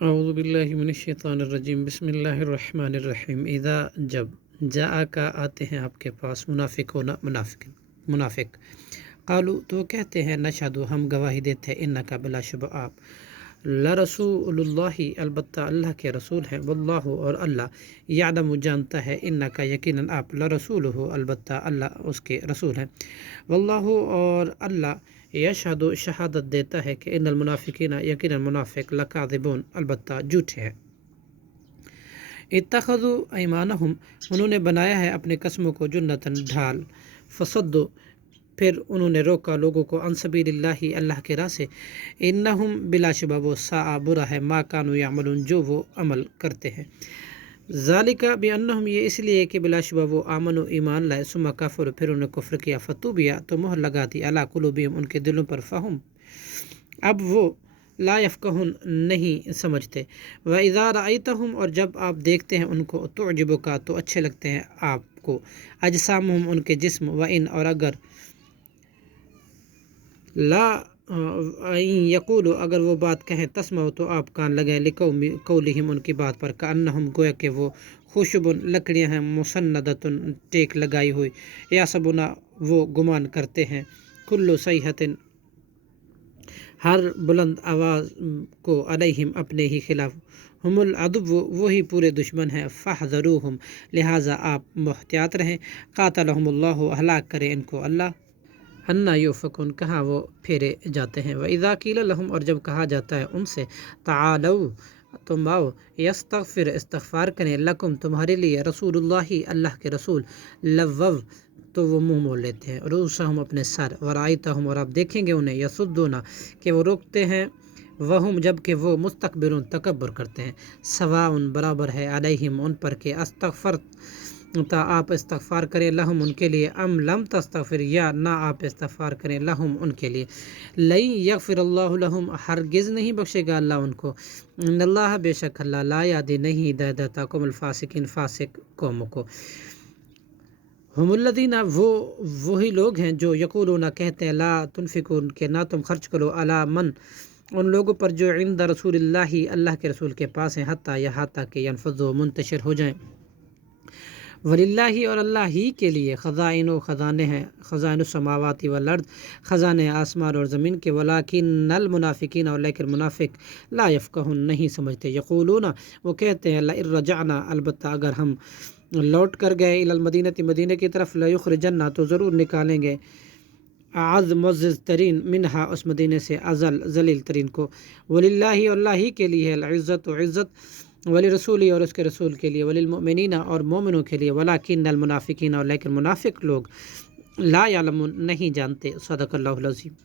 اعوذ باللہ من الشیطان الرجیم بسم اللہ الرحمن الرحیم اذا جب جاء کا آتے ہیں آپ کے پاس منافق قالو تو کہتے ہیں نشہد ہم گواہی دیتے ہیں انکا بلا شبہ آپ لرسول اللہ البتہ اللہ کے رسول ہیں واللہ اور اللہ یعلم جانتا ہے انکا یقیناً آپ لرسولہ البتہ اللہ اس کے رسول ہیں واللہ اور اللہ یشہد شہادت دیتا ہے کہ ان المنافقین یقیناً منافق لکاذبون البتہ جھوٹے ہیں اتخذوا ایمانہم انہوں نے بنایا ہے اپنے قسموں کو جنتاً ڈھال فصدوا پھر انہوں نے روکا لوگوں کو عن سبیل اللہ کے راہ سے انہم بلا شبہ وہ ساء برا ہے ما کانوا یعملون جو وہ عمل کرتے ہیں ذالک بانہم یہ اس لیے کہ بلا شبہ وہ آمن و ایمان لائے ثم کفر پھر انہوں نے کفر کیا فتوبیا تو مہر لگا دی علی قلوبہم ان کے دلوں پر فہم اب وہ لا یفقہون نہیں سمجھتے وَإِذَا رَأَيْتَهُمْ اور جب آپ دیکھتے ہیں ان کو تعجبک تو اچھے لگتے ہیں آپ کو اجسامہم ان کے جسم وَإِن اور اگر لا یقولو اگر وہ بات کہیں تسمعوا تو آپ کان لگائیں لقولہم ان کی بات پر کأنہم گویا کہ وہ خشب لکڑیاں ہیں مسندۃ ٹیک لگائی ہوئی یحسبون وہ گمان کرتے ہیں کل صیحۃ ہر بلند آواز کو علیہم اپنے ہی خلاف ہم العدو وہی پورے دشمن ہیں فاحذروہم لہٰذا آپ محتیاط رہیں قاتلہم اللہ ہلاک کرے ان کو اللہ انا یؤفکون کہاں وہ پھیرے جاتے ہیں وَإِذَا قِیلَ لَهُمْ اور جب کہا جاتا ہے ان سے تعالوا تم آؤ یستغفر استغفار کریں لکم تمہارے لیے رسول اللہ کے رسول لوو تو وہ منہ موڑ لیتے ہیں رؤوسہم اپنے سر ورائیتہم اور آپ دیکھیں گے انہیں یصدون کہ وہ روکتے ہیں وہم جب کہ وہ مستکبرون تکبر کرتے ہیں سواء برابر ہے علیہم ان پر کہ استغفرت تا آپ استغفار کریں لہم ان کے لیے ام لم تستغفر یا نہ آپ استغفار کریں لہم ان کے لیے لن یغفر اللہ لہم ہرگز نہیں بخشے گا اللہ ان کو ان اللہ بے شک اللہ لا یہدی نہیں ہدایت دیتا قوم الفاسقین فاسق قوموں کو ہم الذین وہی لوگ ہیں جو یقولون کہتے ہیں لا تنفقون کہ نہ تم خرچ کرو علی من ان لوگوں پر جو عند رسول اللہ کے رسول کے پاس ہیں حتیٰ یہاں تک کہ ینفضوا منتشر ہو جائیں وللہ اور اللہ ہی کے لیے خزائن و خزانے ہیں خزائن السماوات والارض خزانے آسمان اور زمین کے ولکن المنافقین اور لیکن منافق لا یفقہون نہیں سمجھتے یقولون وہ کہتے ہیں لئن رجعنا البتہ اگر ہم لوٹ کر گئے الی المدینہ مدینہ کی طرف لیخرجن تو ضرور نکالیں گے اعز معزز ترین منہا اس مدینے سے ازل ذلیل ترین کو وللہ اور اللہ ہی کے لیے العزت و عزت ولی رسولی اور اس کے رسول کے لیے وللمؤمنین اور مومنوں کے لیے ولکن المنافقین اور لیکن منافق لوگ لا یعلمون نہیں جانتے صدق اللہ العظیم